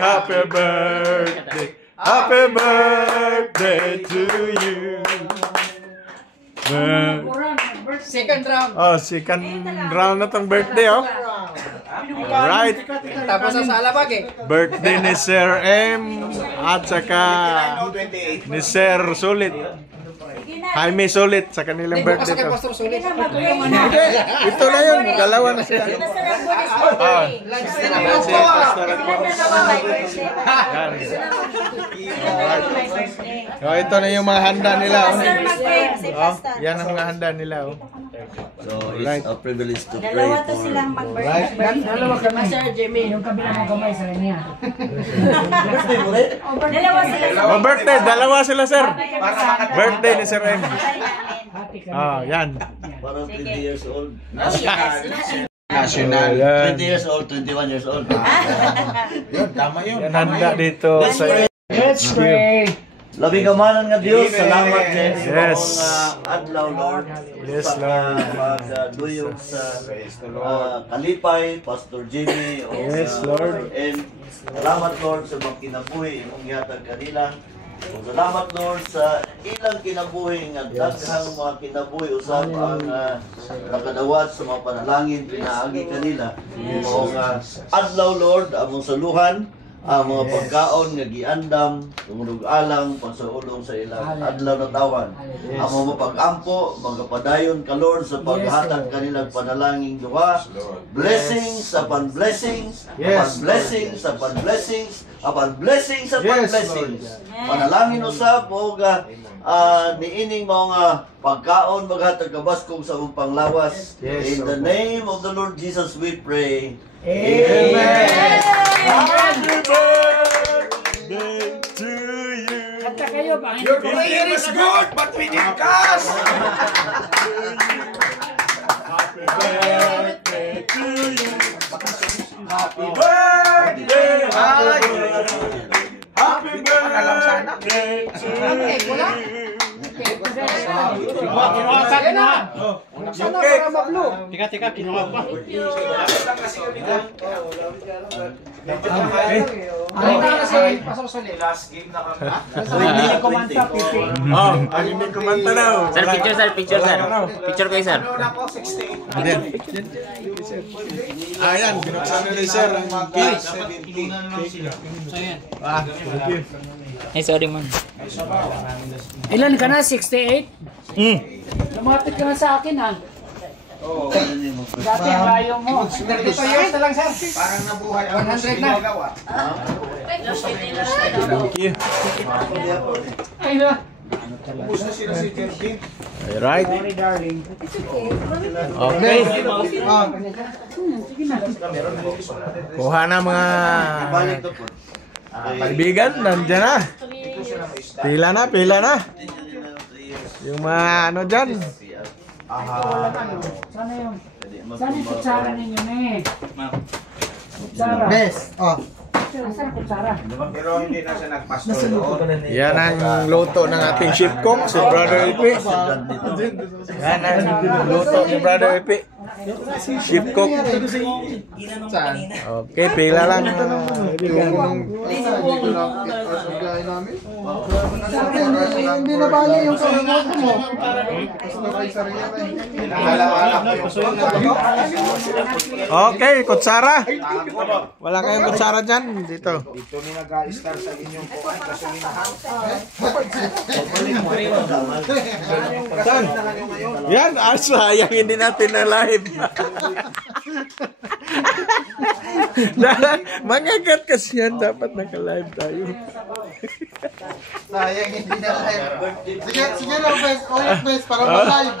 happy birthday, happy birthday to you. Second round. Oh, second round na tong birthday, oh. Alright. Tapos sa alabag eh. Birthday ni Sir M at saka ni Sir Sulit. Jaime Sulit sa kanilang birthday to. Hindi, ito na yun. Dalawa na siya. Oh, ito na yung mga handa nila. Oh, yan ang mga handa nila. Oh. So it's a privilege to pray Dalawa to for silang mag-birthday. Dalawa kami. Sir Jimmy, yung kabilang mong kamay sa kanya. Dalawa sila. Oh, birthday. Dalawa sila, sir. Birthday ni Sir M. Oh, yan. Parang 20 years old. National. 20 years old, 21 years old. Yun, tama yun. Yan handa dito sa... Let's pray. Labing kamanan nga Diyos, salamat din sa Yes. mga adlaw, Lord. Yes, Sa Lord. pagduyog sa Kalipay, Pastor Jimmy, o Yes, sa Lord. and salamat, Lord, sa mga kinabuhi imong gihatag kanila. Salamat, Lord, sa ilang kinabuhi nga daghang mga kinabuhi usab ang nakadawat sa mga panalangin pinaagi kanila. O adlaw, Lord, among saluhan ang mga pagkaon nga giandam tungod alang pagsaulong sa ilang adlaw na tawan. Ang mga pag-ampo, magapadayon ka, Lord, sa paghatag kanilang panalangin duha. Blessings upon blessings, upon blessings upon blessings, upon blessings upon blessings. Panalangin usab o niining mga pagkaon maghatag kabaskong sa upang lawas. In the name of the Lord Jesus we pray. Amen. Happy birthday to you. Kanta kayo ba? Your prayer is good, but we need cash. Happy birthday to you. Happy birthday. Happy birthday to you. Sana para mablo. Tika, kinuha pa. Ano na kasi pasosoli? Last game na kami. Hindi ko kumanta, pipi. Oh, ang hindi kumanta daw. Sir, picture sir. Picture kayo sir. Ano na po, 68. Ayan, binuksan na ni Sir ang mga cake. Ah, thank you. Ay, sorry man. Ilan ka na? 68? Lumapit ka na sa akin ha. Dati ang layo mo. 32 years na lang, sir. Parang nabuhay. 100 na. Thank you. Ay na. Ubus na sila si Jervin. Alright. Sorry darling. Okay. Sige na. Kuha na mga kaibigan, nandiyan na. Pila na. Yung mga ano dyan. Sana yung kutsara ninyo na eh. Kutsara. Best. Oh. Saan kutsara? Pero hindi na siya nagpasto doon. Yan ang luto ng ating chef cook, si Brother Epi. Yan ang luto ni Brother Epi. Chef cook. Okay, pila lang. Hindi na bali yung kalimot mo. Okay, kutsara. Wala kayong kutsara dyan. Dito. Ito ni nag-a-star sa inyong kuhan kasi minahan. Saan? Yan, sayang hindi natin na live. Mangagat kasi yan, dapat naka-live tayo. Sayang hindi na live. Sige lang, best. Best para ma-live.